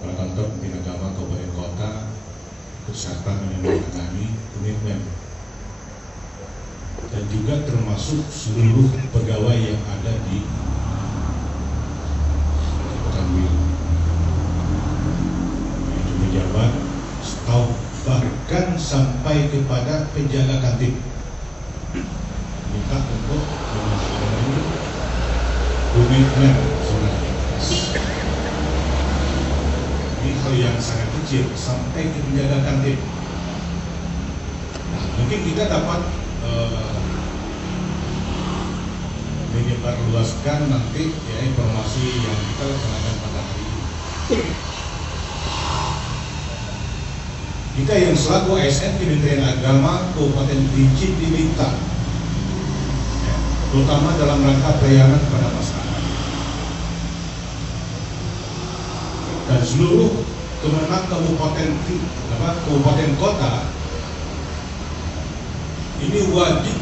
para kantor Kementerian Agama Kabupaten Kota beserta menandatangani komitmen, dan juga termasuk seluruh pegawai yang ada di Kanwil, yaitu pejabat, staf, bahkan sampai kepada penjaga kantin, minta untuk menandatangani komitmen zona. Ini hal yang sangat kecil sampai ke penjaga kantin. Nah, mungkin kita dapat menyebarluaskan nanti ya informasi yang kita laksanakan pada hari ini. Kita yang selaku ASN Kementerian Agama Kabupaten Kerinci diminta, ya, terutama dalam rangka pelayanan kepada masyarakat dan seluruh kemenang kabupaten kota, ini wajib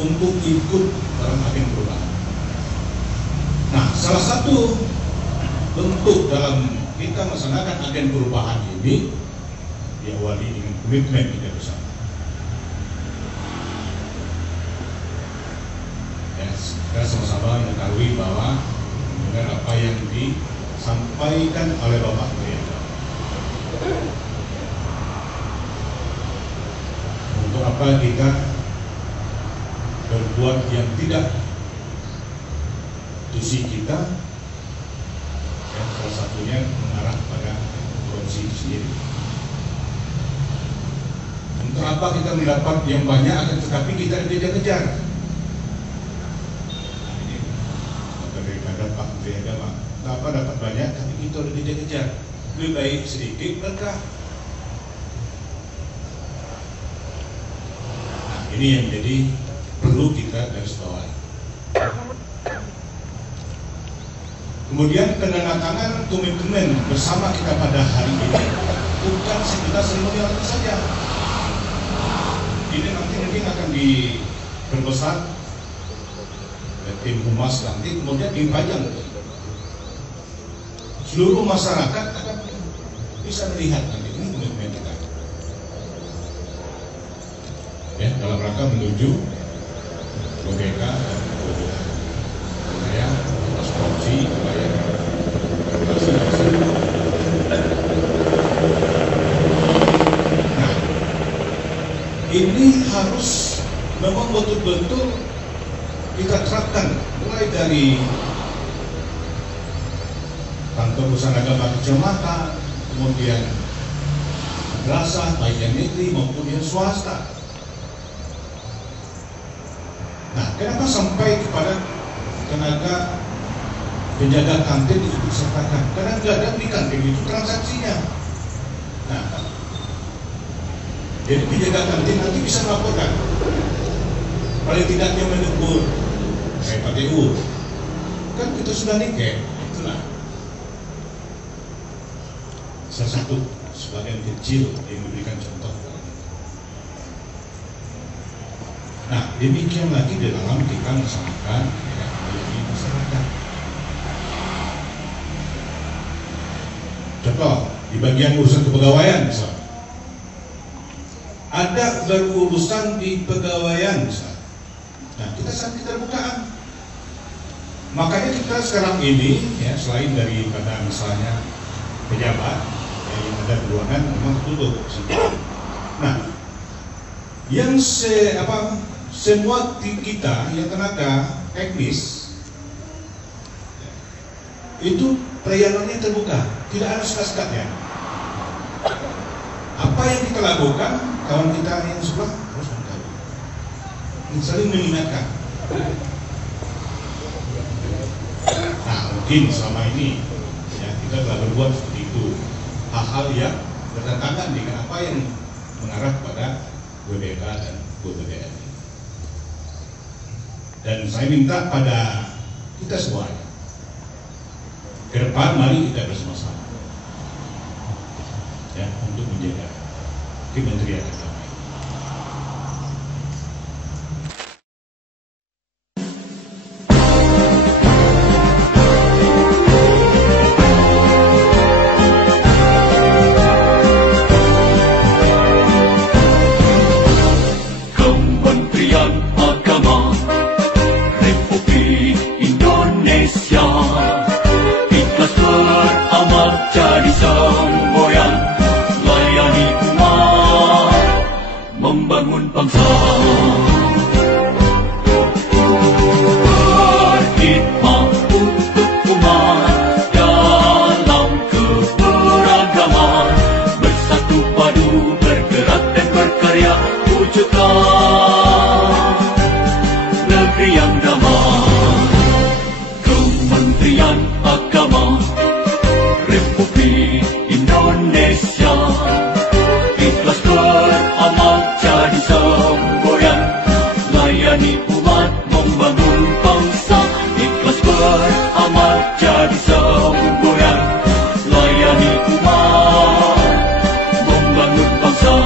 untuk ikut dalam agen perubahan. Nah, salah satu bentuk dalam kita melaksanakan agen perubahan ini diawali dengan komitmen kita bersama. Ya, kita sama-sama mengetahui bahwa dengan apa yang disampaikan oleh Bapak Presiden, untuk apa kita berbuat yang tidak tusi kita, ya, salah satunya mengarah pada korupsi itu sendiri. Untuk apa kita mendapat yang banyak akan tetapi kita dikejar-kejar? Nah, ini daripada Pak Menteri Agama, untuk apa dapat banyak tapi kita dikejar-kejar? Lebih baik sedikit berkah. Nah, ini yang jadi perlu kita garis bawahi. Kemudian penandatangan komitmen bersama kita pada hari ini bukan sekedar seremonial saja. Ini nanti mungkin akan diperbesar tim humas nanti, kemudian dipajang. Seluruh masyarakat akan bisa melihat nanti ini komitmen kita. Ya, dalam rangka menuju ODK dan ODK. Saya atas korupsi, upaya Nah, ini harus memang betul-betul kita terapkan mulai dari kantor urusan agama kecamatan, kemudian madrasah baik yang negeri maupun yang swasta. Nah, kenapa sampai kepada tenaga penjaga kantin itu disertakan? Karena nggak di kantin itu transaksinya. Nah, jadi penjaga kantin nanti bisa melaporkan, paling tidaknya menegur PTU, kan kita sudah nikah, itulah salah satu sebagian kecil yang memberikan contoh. Nah, demikian lagi di dalam kita melaksanakan di masyarakat. Contoh di bagian urusan kepegawaian misalnya, ada berurusan di pegawaian misalnya. Nah, kita sangat keterbukaan. Makanya kita sekarang ini ya, selain daripada misalnya pejabat yang ada di ruangan memang tertutup. Nah, yang semua kita yang tenaga teknis itu pelayanannya terbuka, tidak ada sekat-sekatnya. Apa yang kita lakukan, kawan kita yang sebelah harus mengetahui, saling mengingatkan. Nah, mungkin selama ini ya, kita telah berbuat seperti itu, hal-hal yang bertentangan dengan apa yang mengarah pada WBK dan WBDN. Dan saya minta pada kita semuanya, ke depan mari kita bersama-sama ya, untuk menjaga Kementerian Agama. jadi semboyan, layani umat, membangun bangsa. Berkhidmat untuk umat dalam keberagaman, bersatu padu bergerak dan berkarya, wujudkan negeri yang damai. Kementerian Agama Republik Indonesia ikhlas beramal jadi semboyan, layani umat, membangun bangsa. Ikhlas beramal jadi semboyan, layani umat, membangun bangsa.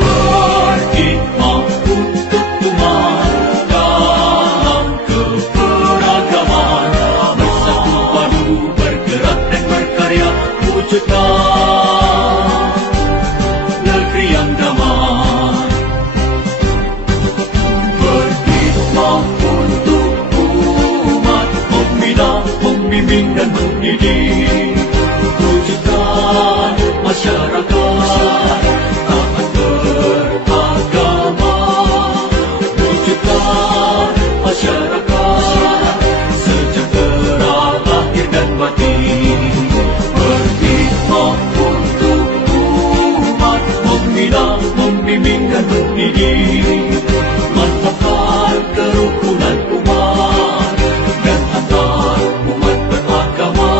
Berkhidmat untuk umat dalam keberagaman, bersatu padu bergerak dan berkarya, wujudkan negeri yang damai. Berkhidmat untuk umat, membina, membimbing dan mendidik, wujudkan masyarakat taat beragama, wujudkan masyarakat sejahtera lahir dan batin. Berkhidmat untuk umat, membina, membimbing dan mendidik, mantapkan kerukunan umat dan antar umat beragama,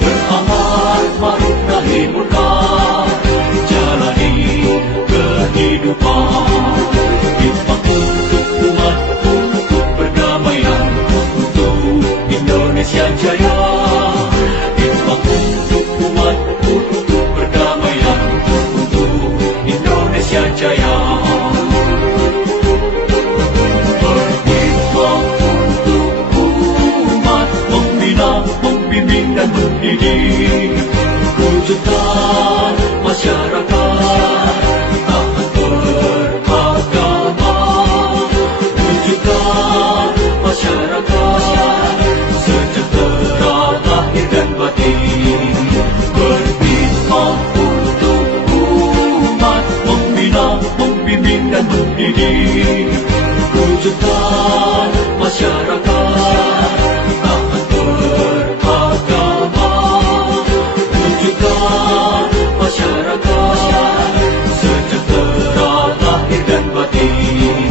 beramal ma'ruf nahi munkar, jalani kehidupan. Khidmat untuk umat, untuk perdamaian, untuk Indonesia Jaya. Khidmat untuk umat, untuk perdamaian, untuk Indonesia Jaya. Berkhidmat untuk umat, membina, membimbing dan mendidik, wujudkan masyarakat taat beragama, wujudkan masyarakat sejahtera lahir dan batin. Berkhidmat untuk umat, membina, membimbing dan mendidik, wujudkan masyarakat taat beragama, wujudkan masyarakat sejahtera lahir dan batin.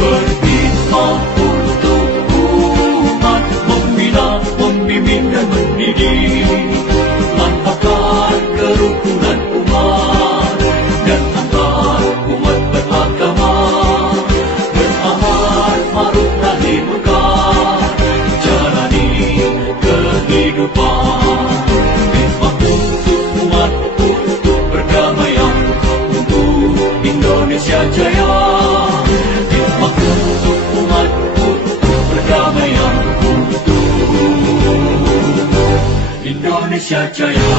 Berkhidmat untuk umat, membina, membimbing dan mendidik, mantapkan kerukunan umat dan antar umat beragama, beramal ma'ruf nahi munkar, jalani kehidupan. Khidmat untuk umat, untuk perdamaian, untuk Indonesia Jaya. Khidmat untuk umat, untuk perdamaian, untuk Indonesia Jaya.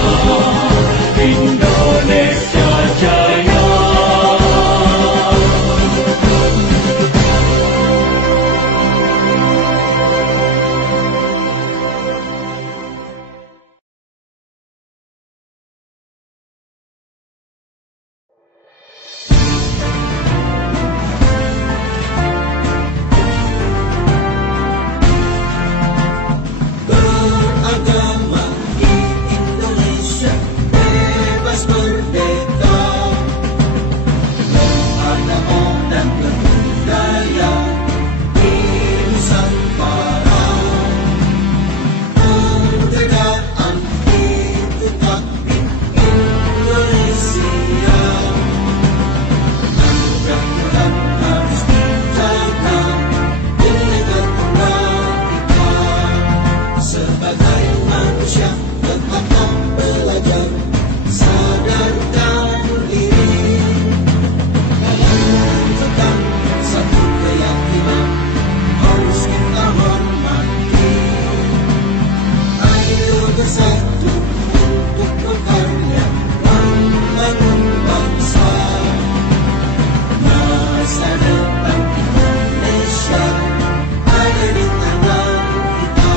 Indonesia Jaya. Beragama di Indonesia bebas merdeka, ada dan berbudaya di Nusantara. Kemerdekaan itu takdir Indonesia, mudah-mudahan harus dijaga demi tetangga kita. Sebagai manusia tetaplah belajar, sadarkan diri, dalam tetap satu keyakinan harus kita hormati. Ayo bersatu untuk berkarya membangun bangsa. Masa depan Indonesia ada di tangan kita.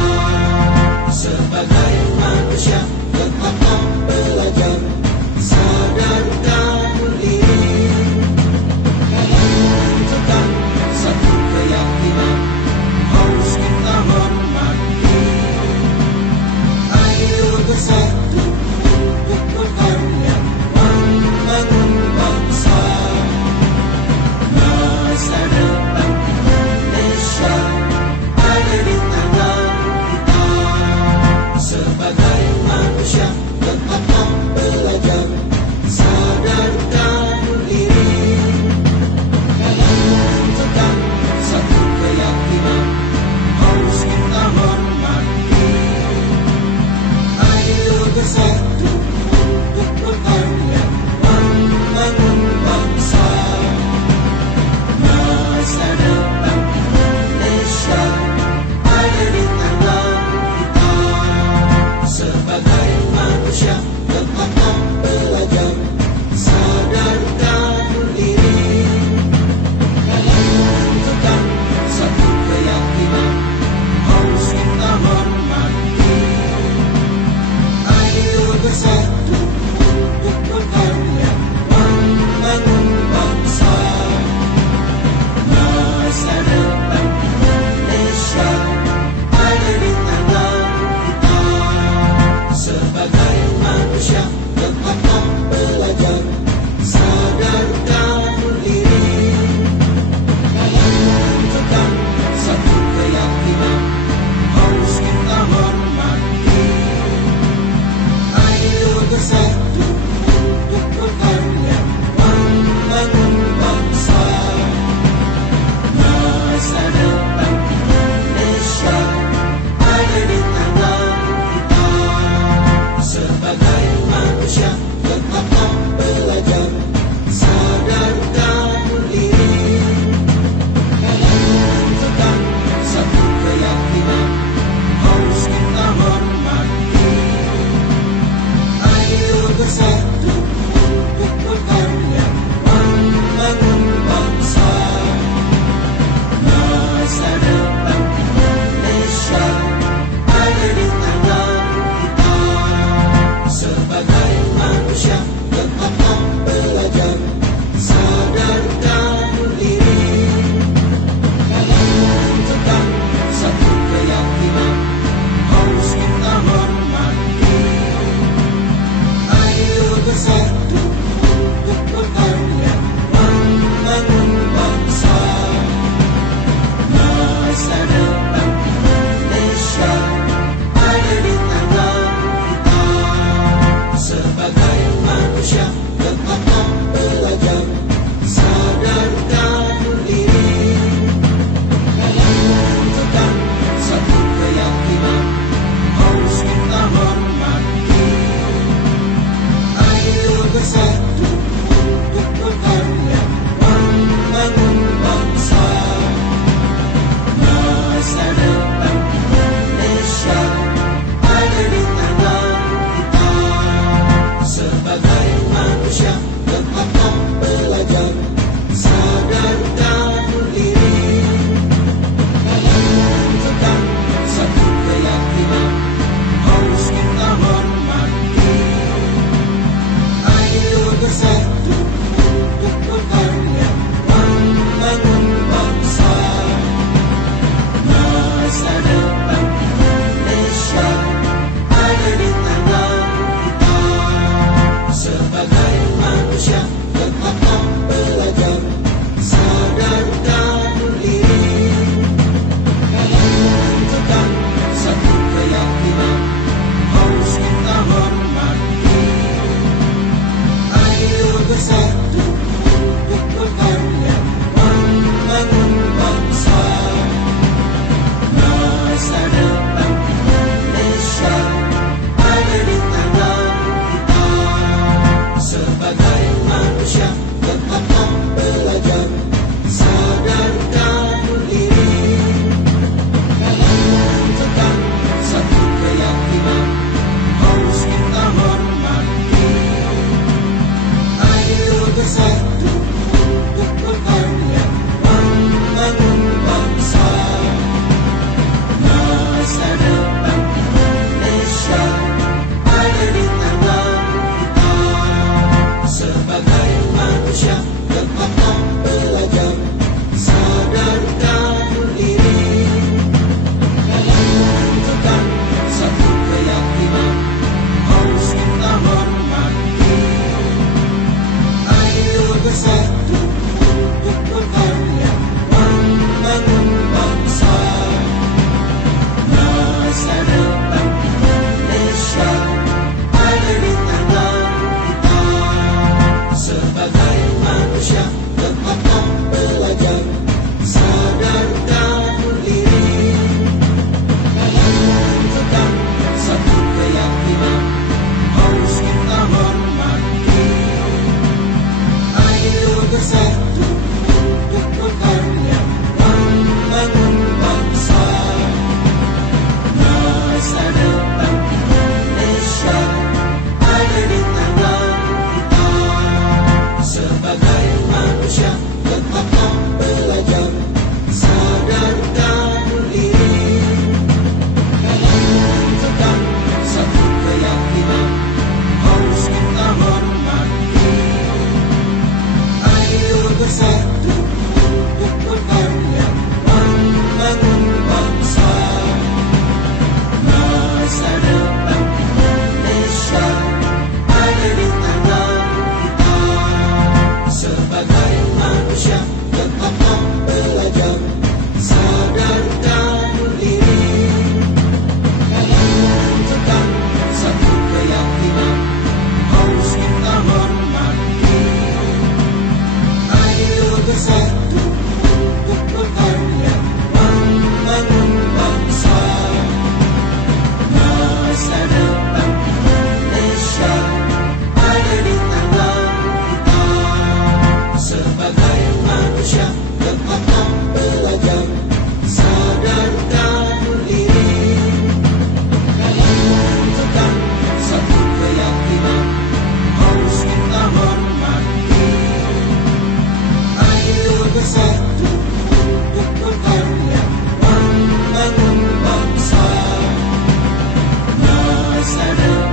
sana.